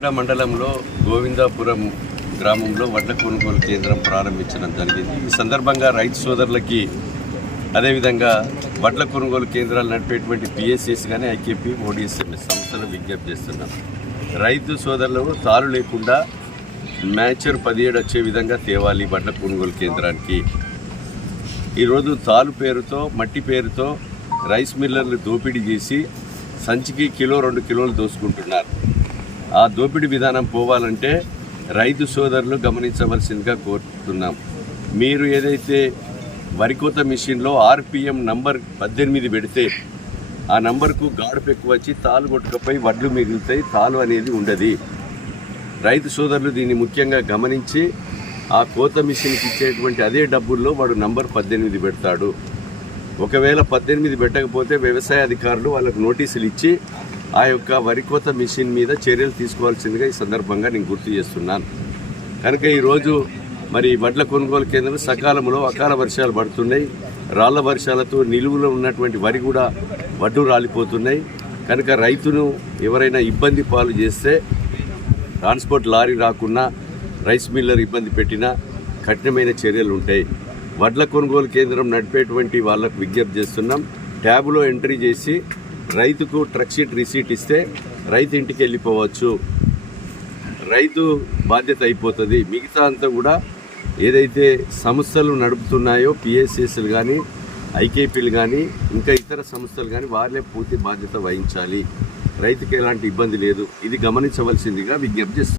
మండలంలో గోవిందాపురం గ్రామంలో వడ్ల కొనుగోలు కేంద్రం ప్రారంభించడం జరిగింది. ఈ సందర్భంగా రైతు సోదరులకి అదేవిధంగా వడ్ల కొనుగోలు కేంద్రాలు నడిపేటువంటి పిఎస్సిస్ కానీ ఐకేపీ ఓడిఎస్ఎంఎస్ సంస్థలు విజ్ఞప్తి చేస్తున్నాం. రైతు సోదరులు తాలు లేకుండా మ్యాచర్ 17 వచ్చే విధంగా తేవాలి వడ్ల కొనుగోలు కేంద్రానికి. ఈరోజు తాలు పేరుతో మట్టి పేరుతో రైస్ మిల్లర్లు దోపిడీ చేసి సంచికి కిలో 2 కిలోలు దోసుకుంటున్నారు. ఆ దోపిడీ విధానం పోవాలంటే రైతు సోదరులు గమనించవలసిందిగా కోరుతున్నాం. మీరు ఏదైతే వరికోత మిషన్లో ఆర్పిఎం నంబర్ 18 పెడితే ఆ నంబర్కు గాడుపు ఎక్కువ వచ్చి తాలు కొట్టుకపోయి వడ్లు మిగులుతాయి, తాలు అనేది ఉండదు. రైతు సోదరులు దీన్ని ముఖ్యంగా గమనించి ఆ కోత మిషన్కి ఇచ్చేటువంటి అదే డబ్బుల్లో వాడు నంబర్ 18 పెడతాడు. ఒకవేళ 18 పెట్టకపోతే వ్యవసాయ అధికారులు వాళ్ళకు నోటీసులు ఇచ్చి ఆ యొక్క వరికోత మిషన్ మీద చర్యలు తీసుకోవాల్సిందిగా ఈ సందర్భంగా నేను గుర్తు చేస్తున్నాను. కనుక ఈరోజు మరి వడ్ల కొనుగోలు కేంద్రం సకాలంలో అకాల వర్షాలు పడుతున్నాయి. రాళ్ల వర్షాలతో నిలువులో ఉన్నటువంటి వరి కూడా వడ్డు రాలిపోతున్నాయి. కనుక రైతును ఎవరైనా ఇబ్బంది పాలు చేస్తే ట్రాన్స్పోర్ట్ లారీ రాకున్నా రైస్ మిల్లర్ ఇబ్బంది పెట్టినా కఠినమైన చర్యలు ఉంటాయి. వడ్ల కొనుగోలు కేంద్రం నడిపేటువంటి వాళ్ళకు విజ్ఞప్తి చేస్తున్నాం. ట్యాబ్లో ఎంట్రీ చేసి రైతుకు ట్రక్ షీట్ రిసీట్ ఇస్తే రైతు ఇంటికి వెళ్ళిపోవచ్చు. రైతు బాధ్యత అయిపోతుంది. మిగతా అంతా కూడా ఏదైతే సంస్థలు నడుపుతున్నాయో పిఎస్సిస్లు కానీ ఐకేపీలు కానీ ఇంకా ఇతర సంస్థలు కానీ వాళ్ళే పూర్తి బాధ్యత వహించాలి. రైతుకి ఎలాంటి ఇబ్బంది లేదు. ఇది గమనించవలసిందిగా విజ్ఞప్తి చేస్తున్నాం.